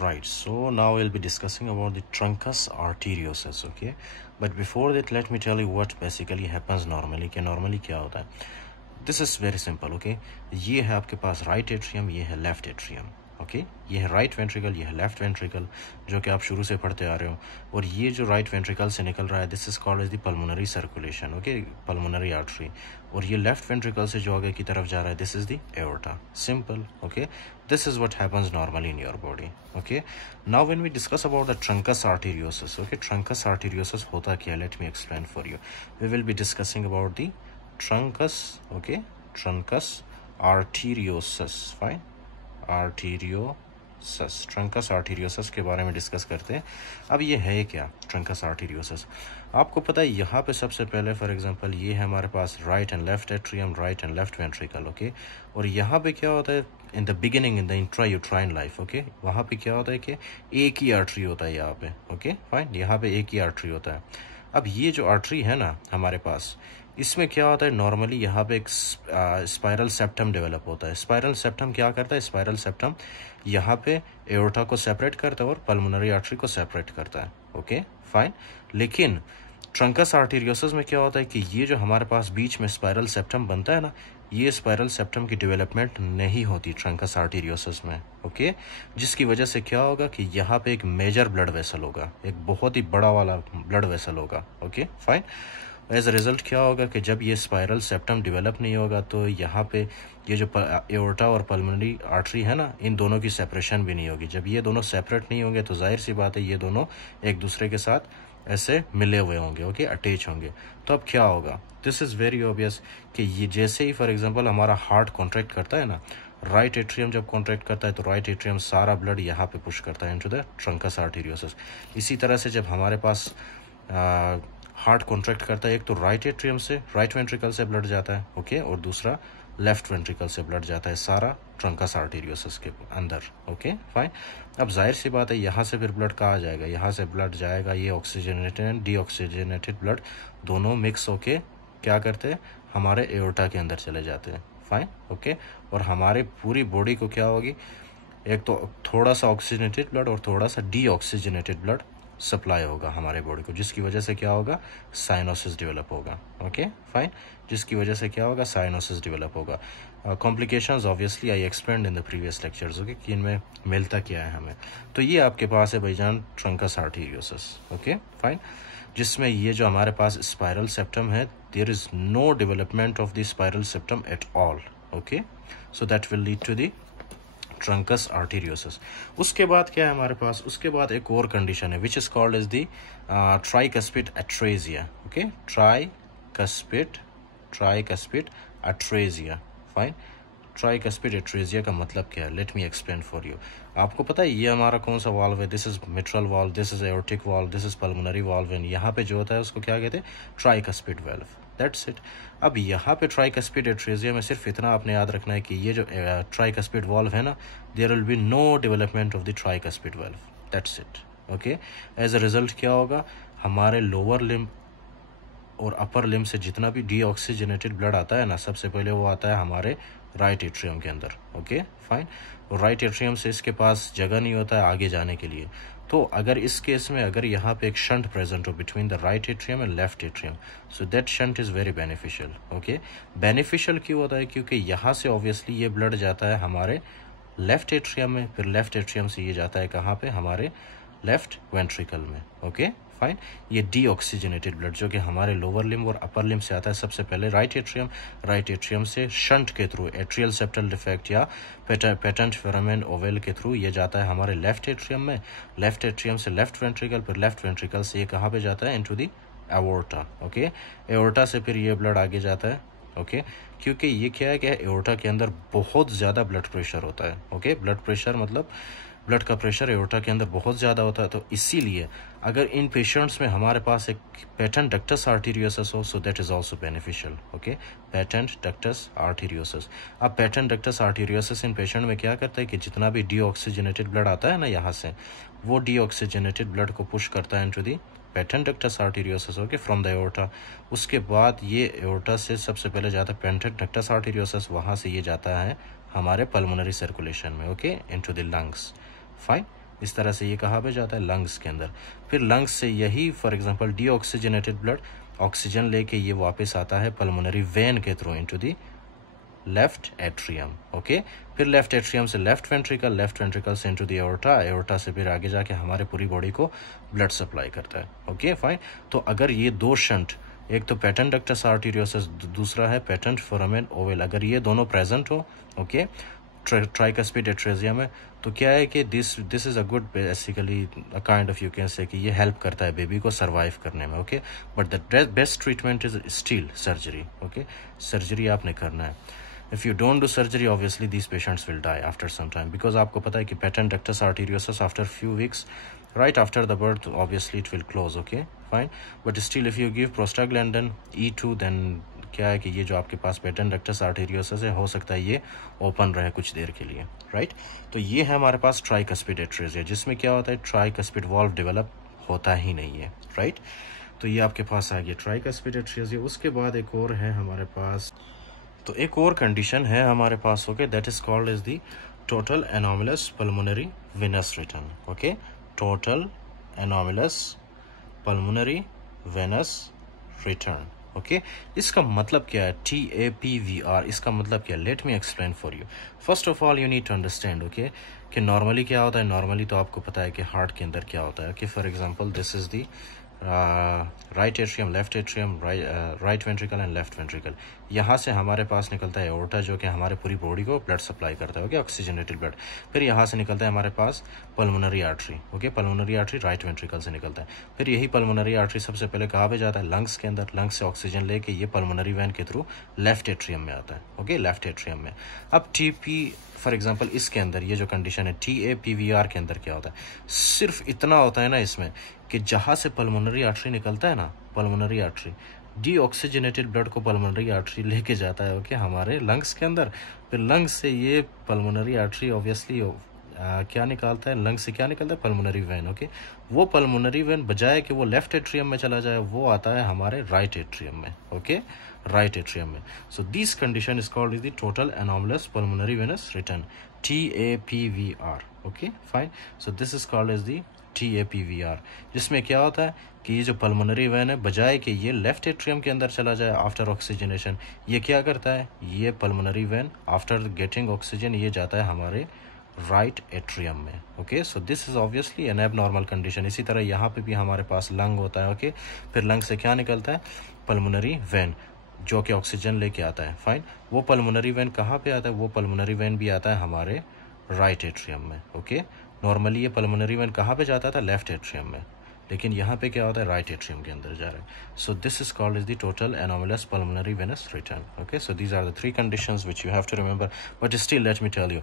Right, so now we'll be discussing about the truncus arteriosus, okay? But before that, let me tell you what basically happens normally. कि normally क्या होता है? This is very simple, okay? ये है आपके पास right atrium, ये है left atrium, okay ये है राइट वेंट्रिकल, ये है लेफ्ट वेंट्रिकल, जो कि आप शुरू से पढ़ते आ रहे हो. और ये जो राइट वेंट्रिकल से निकल रहा है, this is called as the pulmonary circulation, okay, pulmonary artery. और ये लेफ्ट वेंट्रिकल से जो आगे की तरफ जा रहा है, this is the aorta. Simple, okay. This is what happens normally in your body, okay. Now when we discuss about the truncus arteriosis, okay, truncus arteriosis होता क्या, let me explain for you. We will be discussing about the truncus, okay, truncus arteriosis, fine, arteriosis, truncus arteriosis के बारे में discuss करते हैं. अब ये है क्या ट्रंकस आर्टेरियोसिस? आपको पता है यहाँ पे सबसे पहले फॉर एग्जांपल ये है हमारे पास right and left atrium, right and left ventricle, okay. और यहाँ पे क्या होता है in the beginning, in the intrauterine life, okay, वहाँ पे क्या होता है कि एक ही आर्टरी होता है यहाँ पे, ओके, फाइन, यहाँ पे एक ही आर्टरी होता है. अब ये जो आर्टरी है ना हमारे पास, इसमें क्या होता है नॉर्मली यहाँ पे एक स्पाइरल सेप्टम डेवलप होता है. स्पाइरल सेप्टम क्या करता है? स्पाइरल सेप्टम यहाँ पे एओर्टा को सेपरेट करता है और पल्मोनरी आर्टरी को सेपरेट करता है, ओके, फाइन. लेकिन ट्रंकस आर्टेरियोसिस में क्या होता है कि ये जो हमारे पास बीच में स्पाइरल सेप्टम बनता है ना, ये स्पाइरल सेप्टम की डेवलपमेंट नहीं होती ट्रंकस आर्टेरियोसिस में, ओके. जिसकी वजह से क्या होगा कि यहाँ पे एक मेजर ब्लड वेसल होगा, एक बहुत ही बड़ा वाला ब्लड वेसल होगा, okay, fine. As a result क्या होगा कि जब ये स्पाइरल सेप्टम डेवलप नहीं होगा तो यहाँ पे ये जो एओर्टा और पल्मोनरी आर्टरी है ना, इन दोनों की सेपरेशन भी नहीं होगी. जब ये दोनों सेपरेट नहीं होंगे तो जाहिर सी बात है ये दोनों एक दूसरे के साथ ऐसे मिले हुए होंगे, ओके, अटैच होंगे. तो अब क्या होगा? दिस इज़ वेरी ऑब्वियस कि ये जैसे ही फॉर एग्जांपल हमारा हार्ट कॉन्ट्रैक्ट करता है ना, राइट एट्रियम जब कॉन्ट्रैक्ट करता है तो राइट एट्रियम सारा ब्लड यहाँ पे पुश करता है इनटू द ट्रंकस आर्टेरियोसिस. इसी तरह से जब हमारे पास हार्ट कॉन्ट्रैक्ट करता है, एक तो राइट एट्रियम से, राइट वेंट्रिकल से ब्लड जाता है, ओके, और दूसरा लेफ्ट वेंट्रिकल से ब्लड जाता है सारा ट्रंकस आर्टेरियोसिस के अंदर, ओके, फाइन. अब जाहिर सी बात है यहाँ से फिर ब्लड कहाँ जाएगा? यहाँ से ब्लड जाएगा, ये ऑक्सीजनेटेड एंड डीऑक्सीजनेटेड ब्लड दोनों मिक्स होके क्या करते हैं, हमारे एओर्टा के अंदर चले जाते हैं, फाइन, ओके. और हमारे पूरी बॉडी को क्या होगी, एक तो थोड़ा सा ऑक्सीजनेटेड ब्लड और थोड़ा सा डीऑक्सीजनेटेड ब्लड सप्लाई होगा हमारे बॉडी को, जिसकी वजह से क्या होगा, साइनोसिस डेवलप होगा, ओके, फाइन. जिसकी वजह से क्या होगा, साइनोसिस डेवलप होगा. Complications obviously I explained in the previous lectures, okay, कि इनमें मिलता क्या है हमें. तो ये आपके पास है भाईजान ट्रंकस आर्टेरियोसिस, ओके, फाइन, जिसमें ये जो हमारे पास स्पाइरल सेप्टम है, there is no development of the spiral septum at all, okay. So that will lead to the truncus arteriosis. उसके बाद क्या है हमारे पास? उसके बाद एक और कंडीशन है which is called as the tricuspid atresia, okay, tricuspid atresia, fine. Tricuspid atresia का मतलब क्या है? Let me explain for you. आपको पता है ये हमारा कौन सा वाल्व है? This is mitral valve, this is aortic valve, this is pulmonary valve. And यहाँ पे जो होता है उसको क्या कहते हैं? Tricuspid valve. That's it. अब यहाँ पे ट्राइकस्पिड एट्रेजिया में सिर्फ इतना आपने याद रखना है कि ये जो ट्राइकस्पिड वाल्व है ना, there will be no development of the tricuspid valve. That's it, okay. As a result क्या होगा, हमारे लोअर लिम्ब और अपर लिम्ब से जितना भी डीऑक्सीजनेटेड ब्लड आता है ना, सबसे पहले वो आता है हमारे राइट एट्रियम के अंदर, ओके, फाइन. और राइट एट्रियम से इसके पास जगह नहीं होता है आगे जाने के लिए. तो अगर इस केस में अगर यहाँ पे एक शंट प्रेजेंट हो between the right atrium and left atrium, so that shunt is very beneficial, okay. Beneficial क्यों होता है? क्योंकि यहाँ से ऑब्वियसली ये ब्लड जाता है हमारे लेफ्ट एट्रियम में, फिर लेफ्ट एट्रियम से ये जाता है कहाँ पे? हमारे लेफ्ट वेंट्रिकल में, ओके, फाइन. ये डीऑक्सीजनेटेड ब्लड जो कि हमारे लोअर लिम्ब और अपर लिम्ब से आता है सबसे पहले राइट एट्रियम से शंट के थ्रू, एट्रियल सेप्टल डिफेक्ट या पेटेंट फोरामेन ओवल के थ्रू ये जाता है हमारे लेफ्ट एट्रियम में, लेफ्ट एट्रियम से लेफ्ट वेंट्रिकल, फिर लेफ्ट वेंट्रिकल से ये कहाँ पे जाता है? Into the aorta, okay. Aorta से फिर ये ब्लड आगे जाता है, ओके. क्योंकि ये क्या है कि एओर्टा के अंदर बहुत ज़्यादा ब्लड प्रेशर होता है, ओके. ब्लड प्रेशर मतलब ब्लड का प्रेशर एओर्टा के अंदर बहुत ज़्यादा होता है. तो इसीलिए अगर इन पेशेंट्स में हमारे पास एक पेटेंट डक्टस आर्टेरियोसिस हो, so that is also beneficial, okay. Patent ductus arteriosus. अब पेटेंट डक्टस आर्टेरियोसिस इन पेशेंट में क्या करता है कि जितना भी डीऑक्सीजनेटेड ब्लड आता है ना यहाँ से, वो डीऑक्सीजनेटेड ब्लड को पुश करता है into the patent ductus arteriosus, okay, from the aorta. उसके बाद ये एओर्टा से सबसे पहले जाता है पेटेंट डक्टस आर्टेरियोसिस, वहाँ से ये जाता है हमारे पल्मोनरी सर्कुलेशन में, okay, into the lungs, fine. इस तरह से ये कहाँ पे जाता है, लंग्स के अंदर। फिर लंग्स से यही for example deoxygenated blood oxygen लेके ये वापस आता है पल्मोनरी वेन के through into the left atrium. Okay, फिर लेफ्ट एट्रियम से लेफ्ट वेंट्रिकल से इनटू दी एओर्टा, एओर्टा से फिर आगे जाके हमारे पूरी बॉडी को ब्लड सप्लाई करता है। Okay fine. तो अगर ये दो शंट, एक तो पेटेंट डक्टस आर्टेरियोसस, दूसरा है पेटेंट फोरामेन ओवल, अगर ये दोनों प्रेजेंट हो ओके ट्राइकस्पिड एट्रेजिया में, तो क्या है कि this is a good basically kind of you can say कि ये हेल्प करता है बेबी को सर्वाइव करने में। Okay, but the best treatment is still surgery. Okay, surgery आपने करना है। If you don't do surgery obviously these patients will die after some time, because आपको पता है कि patent ductus arteriosus after few weeks right after the birth obviously it will close. Okay fine, but still if you give prostaglandin E2 then क्या है कि ये जो आपके पास पेटेंट डक्टस आर्टेरियोसस है, हो सकता है ये ओपन रहे कुछ देर के लिए, राइट। तो ये है हमारे पास ट्राइकस्पिड एट्रेजिया, जिसमें क्या होता है ट्राइकस्पिड वॉल्व डेवलप होता ही नहीं है, राइट। तो ये आपके पास आ गया ट्राइकस्पिड एट्रेजिया। उसके बाद एक और है हमारे पास, तो एक और कंडीशन है हमारे पास, okay, that is called as the total anomalous pulmonary venous return. Okay, total anomalous pulmonary venous return. Okay, इसका मतलब क्या है, TAPVR, इसका मतलब क्या है, let me explain for you. First of all you need to understand okay कि normally क्या होता है, नॉर्मली तो आपको पता है कि हार्ट के अंदर क्या होता है कि for example this is the right atrium, left atrium, right ventricle and left ventricle. यहाँ से हमारे पास निकलता है एओर्टा जो कि हमारे पूरी बॉडी को ब्लड सप्लाई करता है, ओके, ऑक्सीजनेटेड ब्लड। फिर यहाँ से निकलता है हमारे पास pulmonary artery, okay, pulmonary artery right ventricle से निकलता है। फिर यही पल्मोनरी आर्टरी सबसे पहले कहाँ पे जाता है, लंग्स के अंदर, लंग्स से ऑक्सीजन लेके ये पल्मोनरी वैन के थ्रू लेफ्ट एट्रियम में आता है, ओके, लेफ्ट एट्रियम में। अब TP फॉर एग्जांपल इसके अंदर ये जो कंडीशन है TAPVR के अंदर क्या होता है, सिर्फ इतना होता है ना इसमें कि जहाँ से पल्मोनरी आर्टरी निकलता है ना, पल्मोनरी आर्टरी डीऑक्सीजनेटेड ब्लड को पल्मोनरी आर्टरी लेके जाता है, ओके, हमारे लंग्स के अंदर। फिर लंग्स से ये पल्मोनरी आर्टरी ऑब्वियसली क्या निकालता है, लंग्स से क्या निकलता है, पल्मोनरी वेन। ओके, वो पल्मोनरी वेन बजाय कि वो लेफ्ट एट्रियम में चला जाए, वो आता है हमारे राइट एट्रियम में, ओके, राइट एट्रियम में। So this condition is called is the total anomalous pulmonary venous return, TAPVR। Okay fine, so this is called as the TAPVR, जिसमें क्या होता है कि ये जो पल्मोनरी वेन है बजाय कि ये लेफ्ट एट्रियम के अंदर चला जाए आफ्टर ऑक्सीजनेशन, ये क्या करता है, ये pulmonary vein after getting oxygen ये जाता है हमारे राइट एट्रियम में। Okay, so this is obviously N abnormal condition. इसी तरह यहाँ पे भी हमारे पास लंग होता है, ओके, फिर लंग से क्या निकलता है, पल्मोनरी वेन जो कि ऑक्सीजन लेके आता है, फाइन। वो पल्मोनरी वेन कहाँ पे आता है, वो पल्मोनरी वेन भी आता है हमारे राइट एट्रियम में। ओके, नॉर्मली ये पल्मोनरी वेन कहाँ पे जाता था, लेफ्ट एट्रियम में, लेकिन यहाँ पे क्या होता है, राइट एट्रियम के अंदर जा रहा है। So this is called is the total anomalous pulmonary venous return. Okay, so these are the 3 conditions which you have to remember, but still let me tell you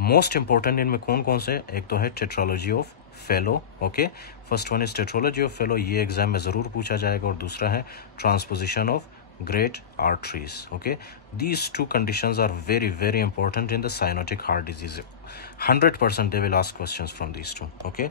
most important इनमें कौन कौन से, एक तो है tetralogy of Fallot, okay, first one is tetralogy of Fallot, ये exam में जरूर पूछा जाएगा, और दूसरा है transposition of great arteries. Okay, these 2 conditions are very important in the cyanotic heart disease. 100% they will ask questions from these 2. Okay,